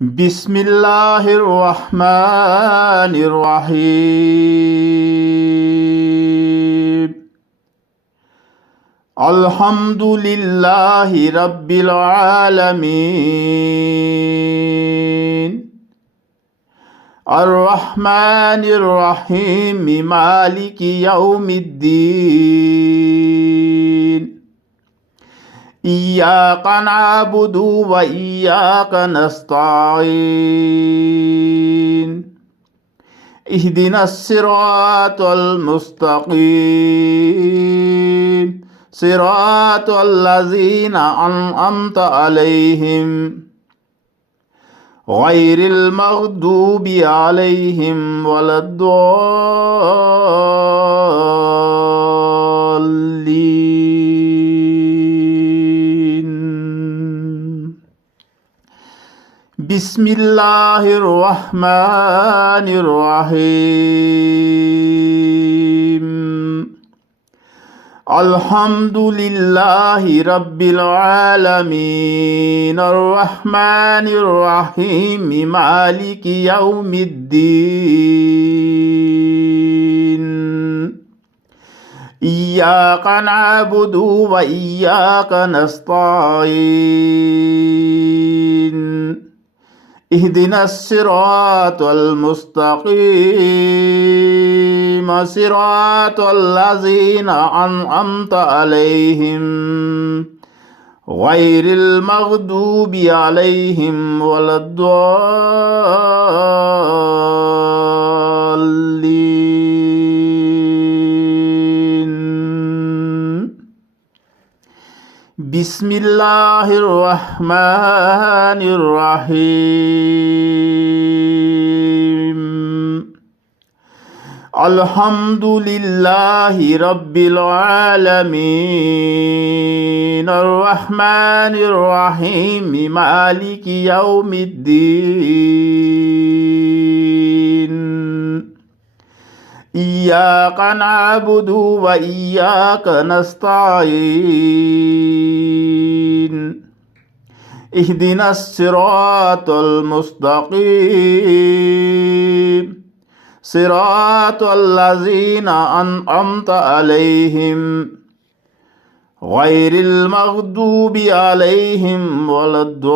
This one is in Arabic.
بسم الله الرحمن الرحيم. الحمد لله رب العالمين الرحمن الرحيم مالك يوم الدين إياك نعبد وإياك نستعين اهدنا الصراط المستقيم صراط الذين أنعمت عليهم غير المغضوب عليهم ولا الضالين. بسم الله الرحمن الرحيم. الحمد لله رب العالمين الرحمن الرحيم مالك يوم الدين إياك نعبد وإياك نستعين اهدنا الصراط المستقيم صراط الذين أنعمت عليهم غير المغضوب عليهم ولا الضالين. بسم الله الرحمن الرحيم. الحمد لله رب العالمين الرحمن الرحيم مالك يوم الدين إياك نعبد وإياك نستعين اهدنا الصراط المستقيم صراط الذين أنعمت عليهم غير المغضوب عليهم ولا الضالين.